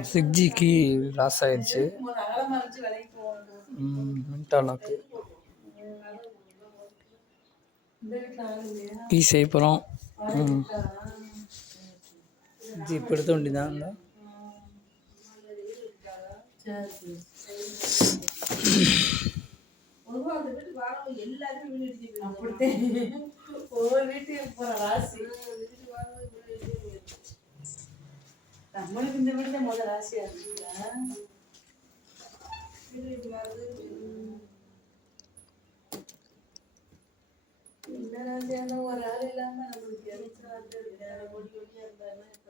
6Gக்கு loss ஆயிடுச்சு. மின்டாலாக்கு key செய்யப்போகிறோம். Jeep எடுத்த வேண்டியதான். ஒவ்வொரு வீட்டுக்கு போற ராசி நம்மளுக்கு இந்த வீடு தான் முதல் ராசியா இருக்குல்ல. இந்த ராசியான ஒரு ஆள் இல்லாம நம்மளுக்கு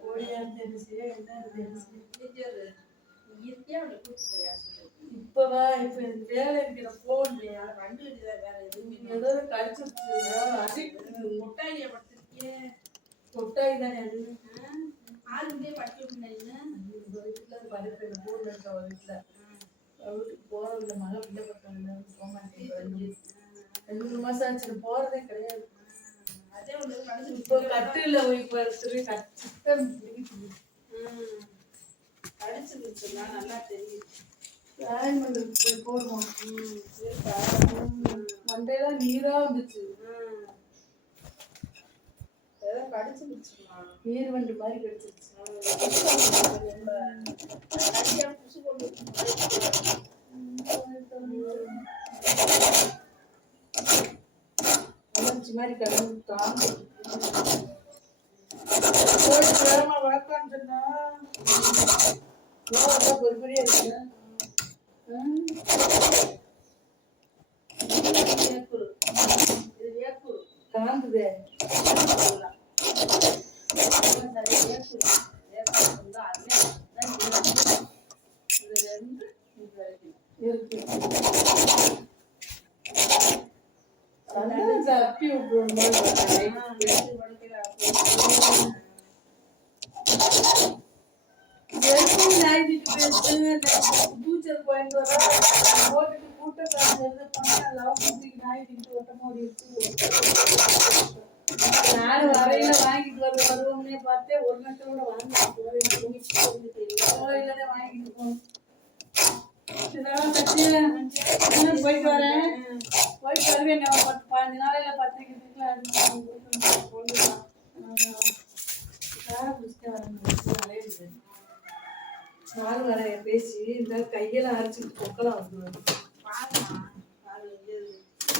ஓடியா தெரிஞ்சு என்ன தெரிஞ்சு இப்பவா இப்ப வேலை இருக்கிற போன் வண்டி வேற எதுவும் ஏதோ கழிச்சு கொட்டாயில படுத்திருக்கேன். கொட்டாய் தானே அது ஆளுந்தே பட்டு வீட்டுல படுப்பேன் போன் இருக்க ஒரு வீட்டுல வீட்டுக்கு போறதில்ல. மழை பிள்ளைப்பட்டாங்க போக மாட்டேங்குது. 2 மாசம் ஆச்சு போறதே கிடையாது. அதே ஒன்று இப்போ கட்டுல போய் படுத்துட்டு கஷ்டம் கடிச்சு நல்லா தெரியும். போய் போடுவோம். மண்டையெல்லாம் நீரா வந்துச்சு. கடிச்சு நீர் வண்டு மாதிரி கடிச்சிருச்சு. மாதிரி கடவுள் வளர்க்கான்னு சொன்னா பொறுப்படியா இருக்கு. காந்துதே இருக்கு. அப்பி பூச்சல் போயிட்டு வர போட்டுட்டு கூட்டக்காரங்க நானும் வரையில வாங்கிட்டு வருவோம்னே பார்த்தேன். ஒரு நாட்டோட வாங்கிட்டு வாங்கிட்டு போகணும். போயிட்டு வரேன். போயிட்டு வருவேன். 15 நாளையில பத்திரிக்கை நாள் வர பேசி இந்த கையெல்லாம் அரைச்சிட்டு பொக்கலாம் வந்து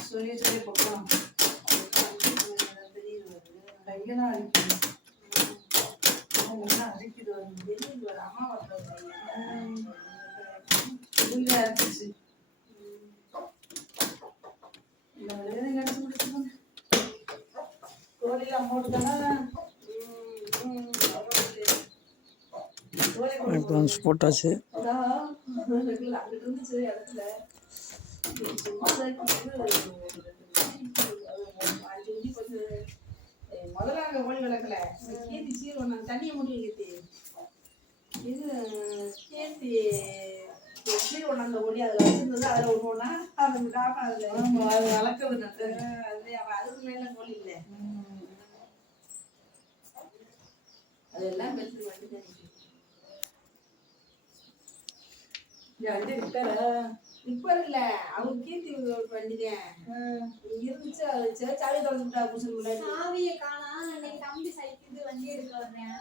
சொல்லி சொல்லி பொக்கலாம் கையெல்லாம் அரைக்குது. அரைக்குது அம்மா அரைச்சிச்சு. கோழில அமௌண்ட் தானே போட்டாச்சு. அங்கிட்டு இருந்துச்சு இடத்துல 5 மணி கொஞ்சம் முதல்ல அங்கே ஓடி வளர்க்கல. கேத்தி சீர் தண்ணியை முடியும் கேத்தி இது கேத்தி சீர் ஒன்றாந்த ஓடி அதில் வச்சிருந்தது. அதில் ஒன்று ஒன்றா அவங்க காப்பா அதில் அது வளர்க்குறது நட்டு அது அவன் அதுக்கு மேலே கோழி இல்லை. அதெல்லாம் பெற்று வண்டி வண்டி விட்டாரா இப்ப இல்ல. அவங்க கீர்த்தி வண்டிதான் இருந்துச்சு. அது சாவி தொடர்ந்துட்டா புதுசு சாவியை காணா. இன்னைக்கு தம்பி சைக்கிள் வண்டி எடுக்க வர்றேன்.